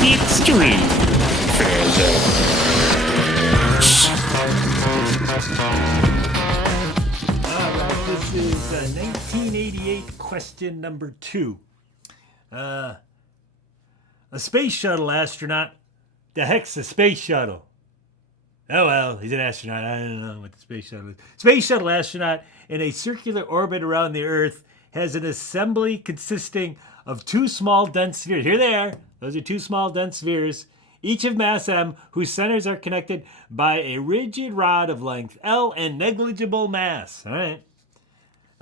the extreme. This is 1988 question number 2. A space shuttle astronaut. The heck's a space shuttle? Oh well, he's an astronaut. I don't know what the space shuttle is. Space shuttle astronaut in a circular orbit around the Earth has an assembly consisting of 2 small dense spheres. Here they are. Those are 2 small dense spheres, each of mass m, whose centers are connected by a rigid rod of length L and negligible mass. All right.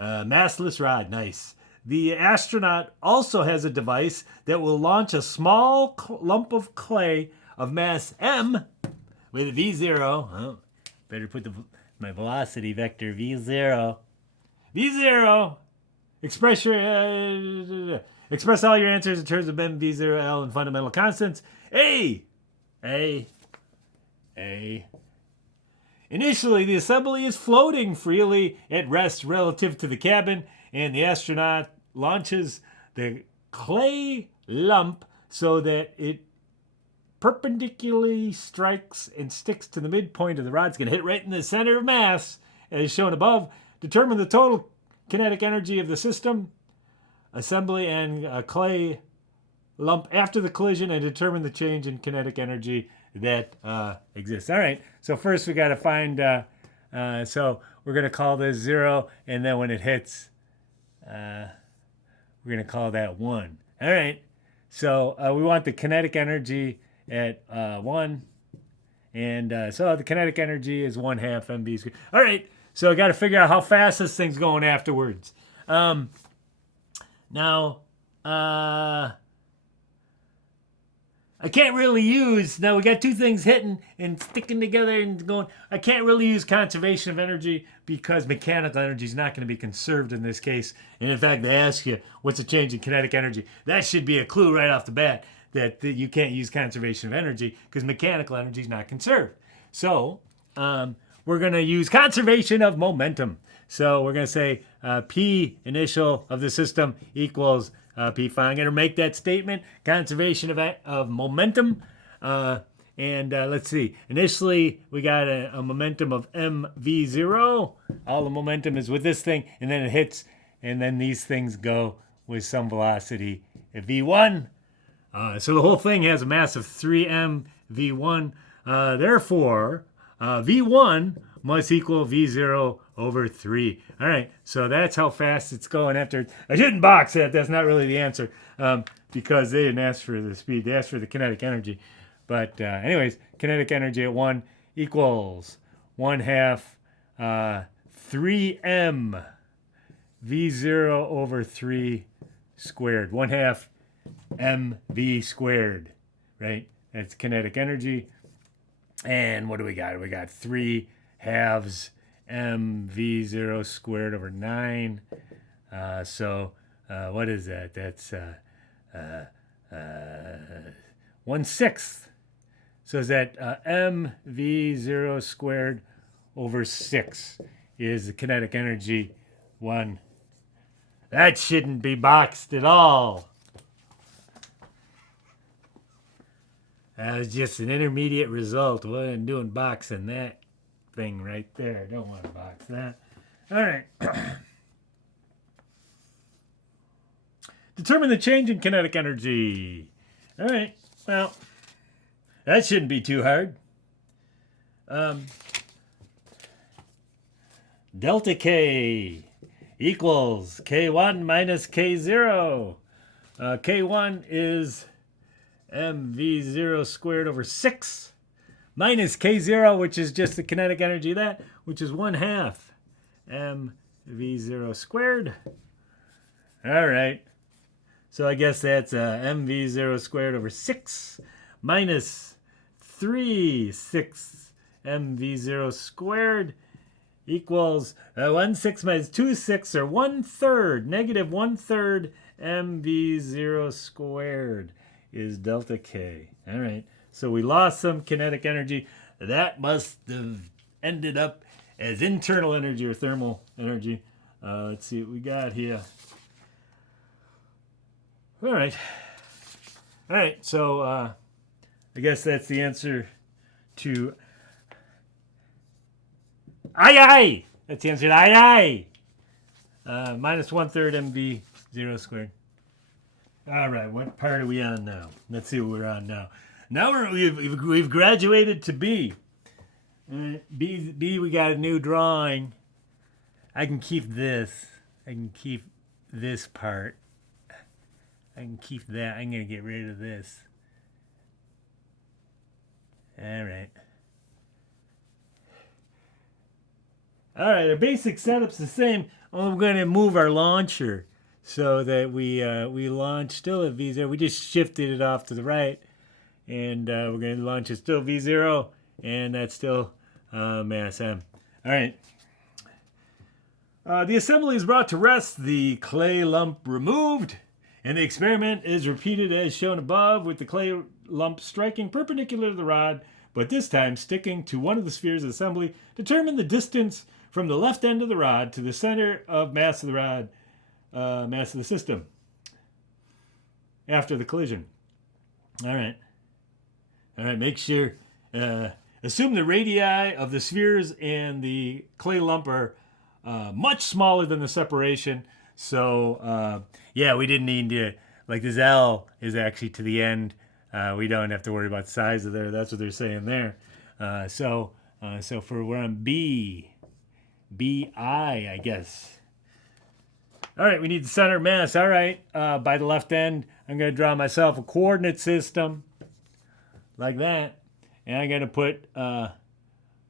Massless rod. Nice. The astronaut also has a device that will launch a small lump of clay of mass m with V0. Oh, better put my velocity vector V0. V0. Express all your answers in terms of m, V0, L, and fundamental constants. A. Initially, the assembly is floating freely at rest relative to the cabin, and the astronaut launches the clay lump so that it perpendicularly strikes and sticks to the midpoint of the rod. It's going to hit right in the center of mass, as shown above. Determine the total kinetic energy of the system, assembly, and clay lump after the collision, and determine the change in kinetic energy that exists. All right, so first we got to find, so we're going to call this 0, and then when it hits, we're going to call that 1. All right, so we want the kinetic energy at 1, and so the kinetic energy is 1/2 mv squared. All right, so I got to figure out how fast this thing's going afterwards. Now, I can't really use, now we got 2 things hitting and sticking together and going, I can't really use conservation of energy because mechanical energy is not going to be conserved in this case. And in fact, they ask you, what's the change in kinetic energy? That should be a clue right off the bat that you can't use conservation of energy because mechanical energy is not conserved. So we're going to use conservation of momentum. So we're going to say P initial of the system equals P final. I'm going to make that statement, conservation of momentum. And let's see, initially we got a momentum of mv0. All the momentum is with this thing, and then it hits, and then these things go with some velocity at v1. So the whole thing has a mass of 3m v1. Therefore, v1 must equal v0 over 3. All right, so that's how fast it's going after. I shouldn't box that. That's not really the answer because they didn't ask for the speed. They asked for the kinetic energy. But anyways, kinetic energy at 1 equals 1/2 3m v0 over 3 squared. 1/2 mv squared, right? That's kinetic energy. And what do we got? We got 3 halves mv0 squared over 9. So what is that? That's 1/6. So is that mv0 squared over 6 is the kinetic energy 1. That shouldn't be boxed at all. That was just an intermediate result. Well, I'm doing boxing that thing right there. Don't want to box that. All right. Determine the change in kinetic energy. All right. Well, that shouldn't be too hard. Delta K equals K1 minus K0. K1 is mv0 squared over 6 minus K0, which is just the kinetic energy of that, which is 1/2 mv0 squared. All right. So I guess that's mv0 squared over 6 minus 3/6 mv0 squared equals 1/6 minus 2/6, or 1/3, negative 1/3 mv0 squared is delta K. All right. So we lost some kinetic energy. That must have ended up as internal energy or thermal energy. Let's see what we got here. All right. So I guess that's the answer to aye. That's the answer to aye. Minus 1/3 mv0 squared. All right, what part are we on now? Let's see what we're on now. Now we've graduated to B. B, we got a new drawing. I can keep this. I can keep this part. I can keep that. I'm going to get rid of this. All right. All right, our basic setup's the same. We're going to move our launcher so that we launch still at V0. We just shifted it off to the right. And we're going to launch it still V0. And that's still mass M. All right. The assembly is brought to rest, the clay lump removed, and the experiment is repeated as shown above, with the clay lump striking perpendicular to the rod, but this time sticking to one of the spheres of assembly. Determine the distance from the left end of the rod to the center of mass of the rod, mass of the system, after the collision. All right. Make sure, assume the radii of the spheres and the clay lump are much smaller than the separation. So, yeah, we didn't need to, like this L is actually to the end. We don't have to worry about the size of there. That's what they're saying there. So we're on B. B-I, I guess. All right, we need the center of mass. All right, by the left end, I'm going to draw myself a coordinate system like that. And I'm going to put a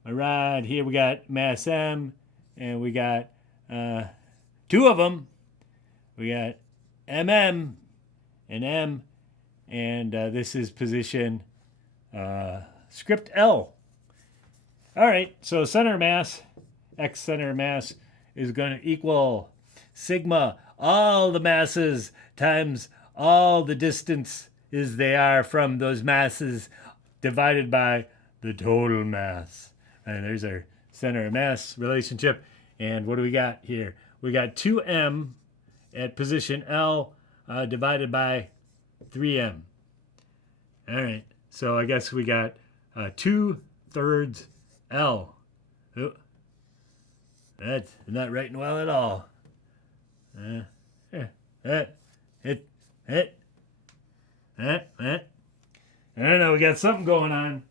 rod here. We got mass M. And we got two of them. We got MM and M. And this is position script L. All right, so center of mass, X center of mass, is going to equal sigma, all the masses times all the distances they are from those masses divided by the total mass. And there's our center of mass relationship. And what do we got here? We got 2m at position L divided by 3m. All right, so I guess we got 2/3 L. Oh, that's not writing well at all. I don't know, we got something going on.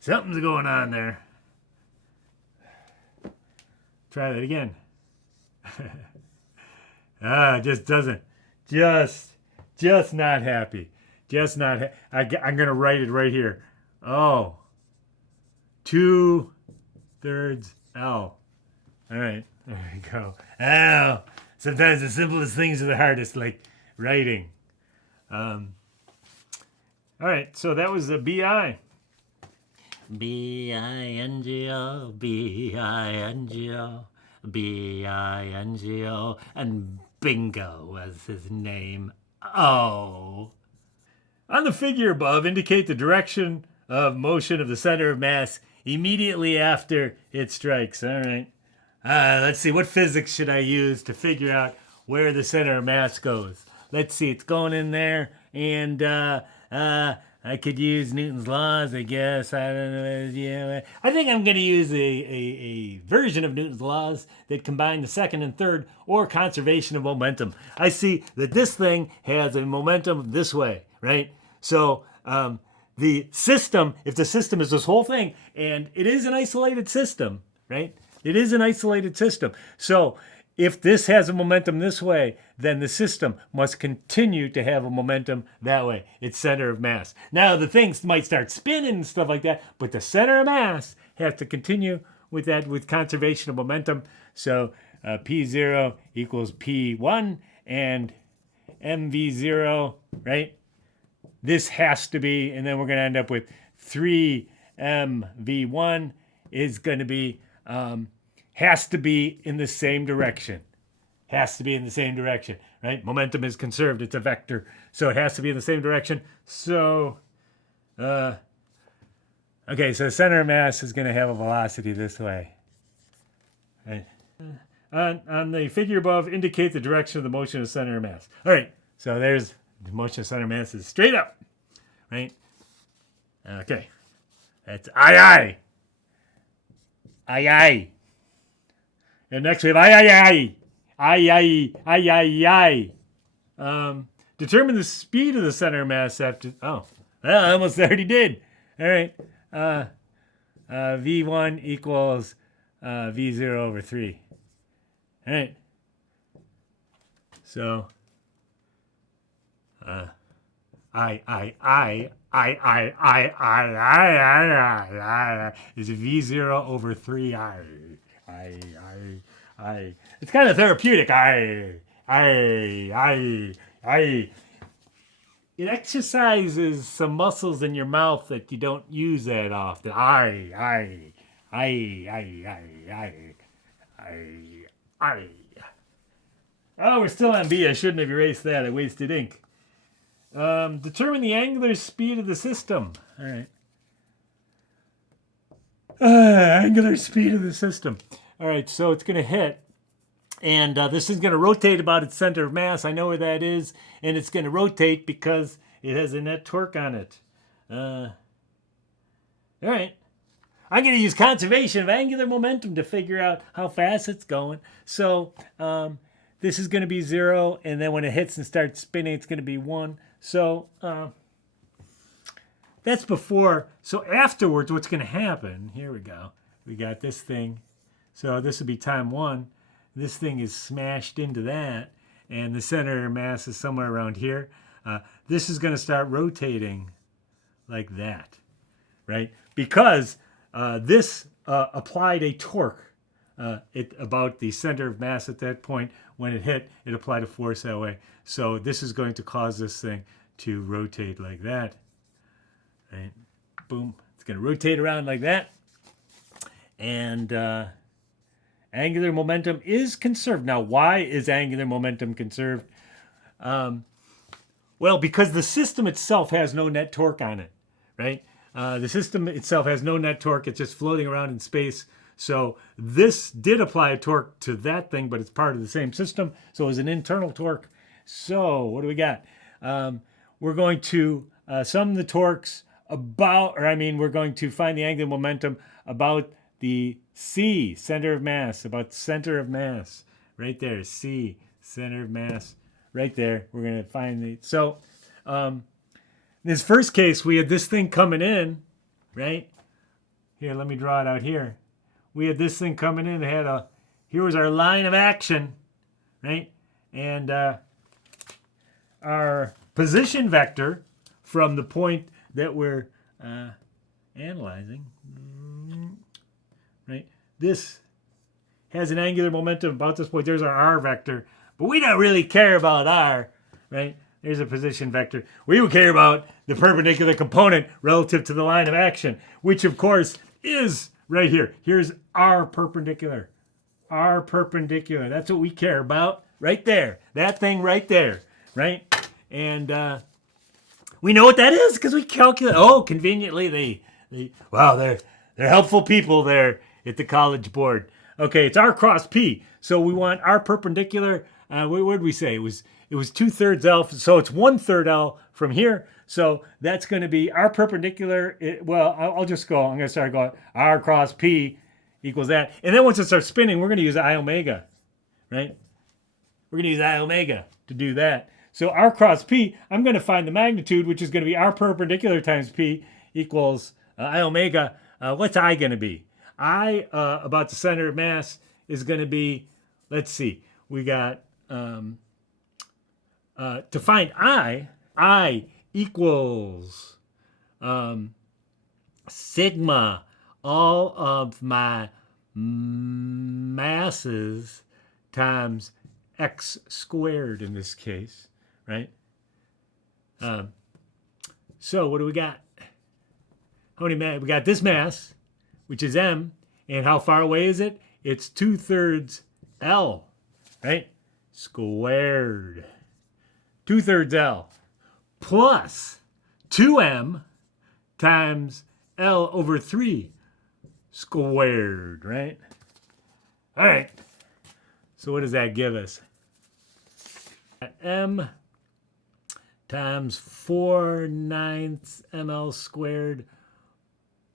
Something's going on there. Try that again. Just doesn't. Just not happy. Just not. I'm going to write it right here. Oh. 2/3 L. All right. There we go. I don't know. Sometimes the simplest things are the hardest, like writing. All right. So that was the BI. B-I-N-G-O, B-I-N-G-O, B-I-N-G-O, and bingo was his name. Oh. On the figure above, indicate the direction of motion of the center of mass immediately after it strikes. All right. Let's see. What physics should I use to figure out where the center of mass goes? Let's see. It's going in there, and I could use Newton's laws, I guess. I don't know. Yeah, I think I'm going to use a version of Newton's laws that combine the second and third, or conservation of momentum. I see that this thing has a momentum this way, right? So the system, if the system is this whole thing, and it is an isolated system, right? It is an isolated system. So if this has a momentum this way, then the system must continue to have a momentum that way. Its center of mass. Now, the things might start spinning and stuff like that, but the center of mass has to continue with that, with conservation of momentum. So P0 equals P1 and MV0, right? This has to be, and then we're going to end up with 3mv1 is going to be, has to be in the same direction. Has to be in the same direction, right? Momentum is conserved. It's a vector. So it has to be in the same direction. So, okay, so center of mass is going to have a velocity this way. Right? On the figure above, indicate the direction of the motion of the center of mass. All right, so there's the motion of center of mass is straight up, right? Okay. That's I. I. And next we have I. Determine the speed of the center of mass after. Oh, well, I almost already did. All right. V1 equals V0 over 3. All right. So, I is V0 over 3 I. It's kind of therapeutic. It exercises some muscles in your mouth that you don't use that often. I. Oh, we're still on B. I shouldn't have erased that. I wasted ink. Determine the angular speed of the system. All right. Angular speed of the system. All right, so it's going to hit. And this is going to rotate about its center of mass. I know where that is. And it's going to rotate because it has a net torque on it. All right. I'm going to use conservation of angular momentum to figure out how fast it's going. So this is going to be 0. And then when it hits and starts spinning, it's going to be 1. So that's before. So afterwards, what's going to happen? Here we go. We got this thing. So this would be time 1. This thing is smashed into that, and the center of mass is somewhere around here. This is going to start rotating like that, right? Because this applied a torque about the center of mass at that point. When it hit, it applied a force that way. So this is going to cause this thing to rotate like that, right? Boom. It's going to rotate around like that. And angular momentum is conserved. Now, why is angular momentum conserved? Well, because the system itself has no net torque on it, right? The system itself has no net torque. It's just floating around in space. So this did apply a torque to that thing, but it's part of the same system. So it was an internal torque. So what do we got? We're going to sum the torques we're going to find the angular momentum about the C, center of mass, about center of mass, right there, C, center of mass, right there. We're going to find the, so in this first case, we had this thing coming in, right? Here, let me draw it out here. We had this thing coming in, here was our line of action, right? And our position vector from the point that we're analyzing, right? This has an angular momentum about this point. There's our R vector, but we don't really care about R, right? There's a position vector. We would care about the perpendicular component relative to the line of action, which of course is right here. Here's R perpendicular. R perpendicular. That's what we care about right there. That thing right there, right? And we know what that is because we calculate. Oh, conveniently, they're helpful people there at the College Board. Okay, it's R cross P. So we want R perpendicular. What did we say? It was 2/3 L. So it's 1/3 L from here. So that's going to be R perpendicular. I'll just go. I'm going to start going R cross P equals that. And then once it starts spinning, we're going to use I omega, right? We're going to use I omega to do that. So R cross P, I'm going to find the magnitude, which is going to be R perpendicular times P equals I omega. What's I going to be? I, about the center of mass, is going to be, let's see, we got, to find I equals sigma all of my masses times x squared in this case, right? So what do we got? How many mass? We got this mass, which is m, and how far away is it? It's 2/3 L, right? Squared. 2/3 L plus 2m times L over 3 squared, right? All right. So what does that give us? M times 4/9 ml squared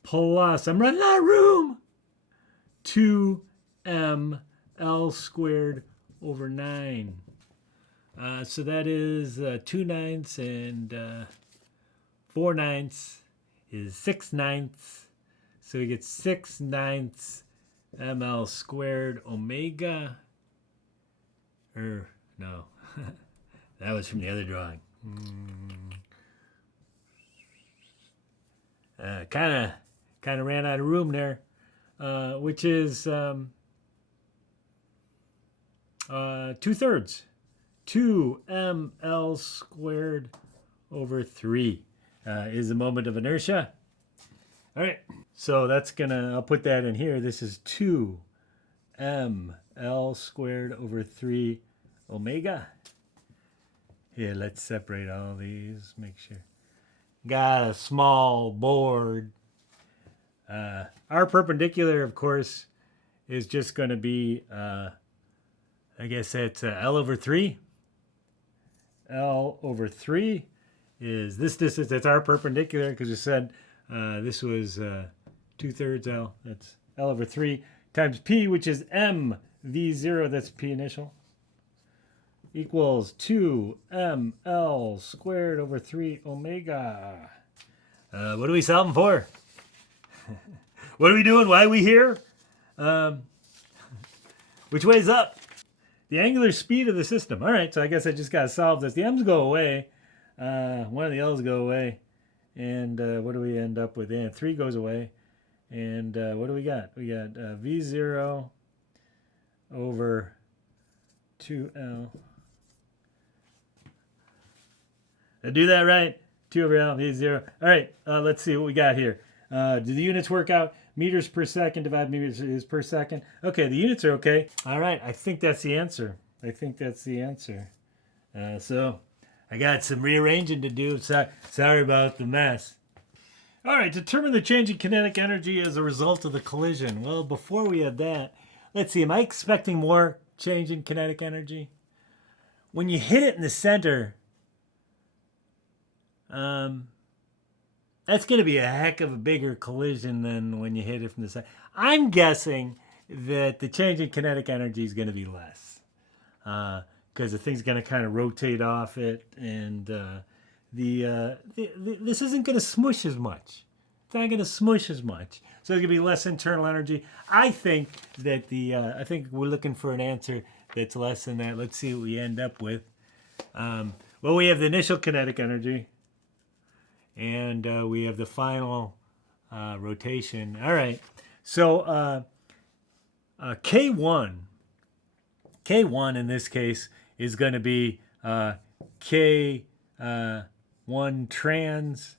plus, I'm running out of room, 2ml squared over 9. So that is 2 ninths and 4 ninths is 6 ninths. So we get 6 ninths ml squared omega. Or, no, that was from the other drawing. Kind of ran out of room there, which is 2/3. 2ml squared over 3 is the moment of inertia. All right, so that's gonna, I'll put that in here. This is 2ml squared over 3 omega. Here, let's separate all these, make sure. Got a small board. Our perpendicular, of course, is just going to be, I guess that's L over 3. L over 3 is this distance. That's our perpendicular because we said this was 2/3 L. That's L over 3 times P, which is M V0. That's P initial. Equals 2ml squared over 3 omega. What are we solving for? What are we doing? Why are we here? Which way's up? The angular speed of the system. All right, so I guess I just got to solve this. The m's go away. One of the l's go away. And what do we end up with? And 3 goes away. And what do we got? We got V0 over 2L. Did I do that right? 2 over L, V0. All right, let's see what we got here. Do the units work out? Meters per second divided meters per second. Okay, the units are okay. All right, I think that's the answer. So I got some rearranging to do. Sorry about the mess. All right, determine the change in kinetic energy as a result of the collision. Well, before we had that, let's see, am I expecting more change in kinetic energy? When you hit it in the center, that's going to be a heck of a bigger collision than when you hit it from the side. I'm guessing that the change in kinetic energy is going to be less because the thing's going to kind of rotate off it, and this isn't going to smush as much. It's not going to smush as much, so there's going to be less internal energy. I think that I think we're looking for an answer that's less than that. Let's see what we end up with. Well, we have the initial kinetic energy. And we have the final rotation. All right. So K1 in this case is going to be K1 trans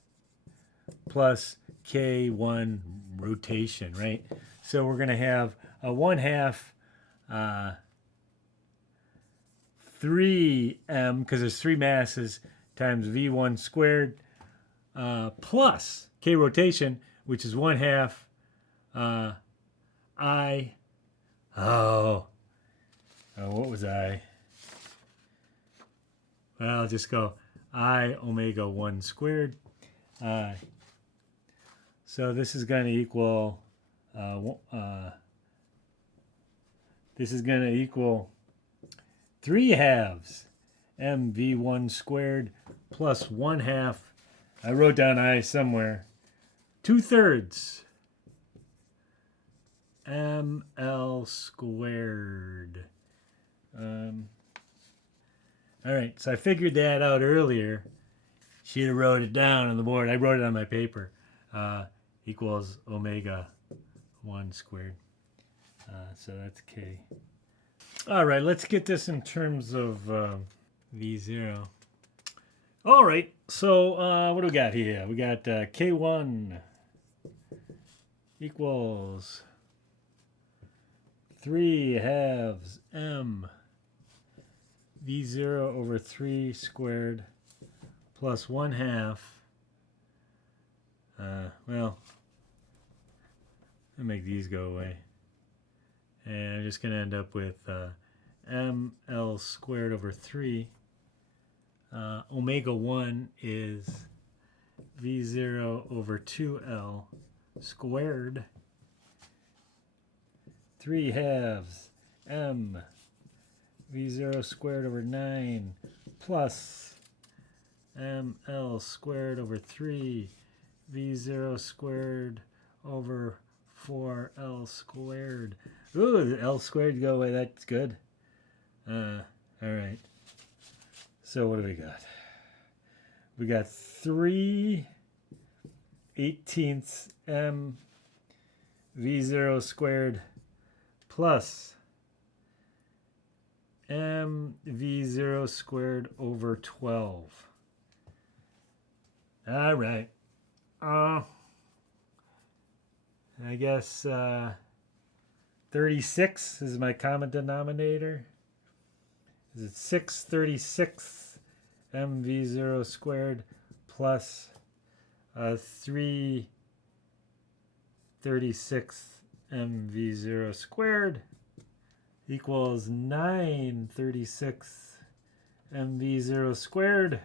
plus K1 rotation, right? So we're going to have a 1/2 3m, because there's 3 masses, times V1 squared. Plus K rotation, which is 1/2 I. Oh, what was I? Well, I'll just go I omega 1 squared. So this is going to equal. This is going to equal 3/2 mv1 squared plus 1/2. I wrote down I somewhere. 2/3 ml squared. All right, so I figured that out earlier. She'd have wrote it down on the board. I wrote it on my paper. Equals omega 1 squared. So that's K. All right, let's get this in terms of V0. All right, so what do we got here? We got K1 equals 3/2 m V0 over 3 squared plus 1/2. Well, I'll make these go away. And I'm just going to end up with ml squared over 3. Omega 1 is V0 over 2L squared 3/2 m v0 squared over 9 plus ml squared over 3 v0 squared over 4l squared. Ooh, the l squared go away. That's good. All right. So what do we got? We got 3/18 m v0 squared plus m v0 squared over 12. All right. I guess 36 is my common denominator. Is it 6/36 mv0 squared plus 3/36 mv0 squared equals 9/36 mv0 squared,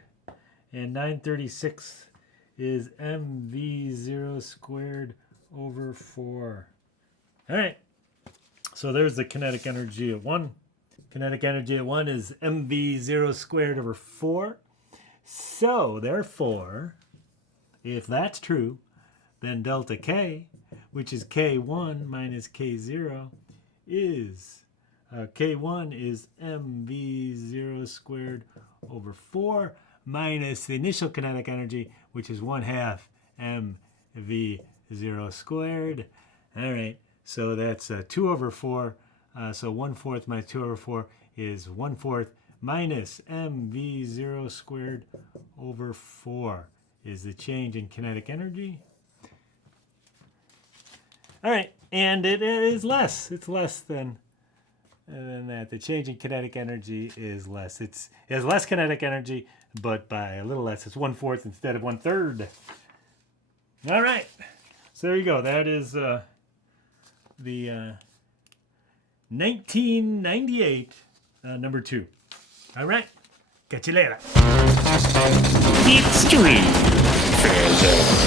and 9/36 is mv0 squared over 4. All right, so there's the kinetic energy at 1. Kinetic energy at 1 is mv0 squared over 4. So therefore, if that's true, then delta K, which is K1 minus K0, is K1 is mv0 squared over 4 minus the initial kinetic energy, which is 1/2 mv0 squared. All right, so that's 2 over 4. So 1/4 minus 2 over 4 is 1/4 minus mv0 squared over 4 is the change in kinetic energy. All right, and it is less. It's less than that. The change in kinetic energy is less. It has less kinetic energy, but by a little less. It's 1/4 instead of 1/3. All right, so there you go. That is the 1998 number 2. All right, catch you later. Extreme Physics.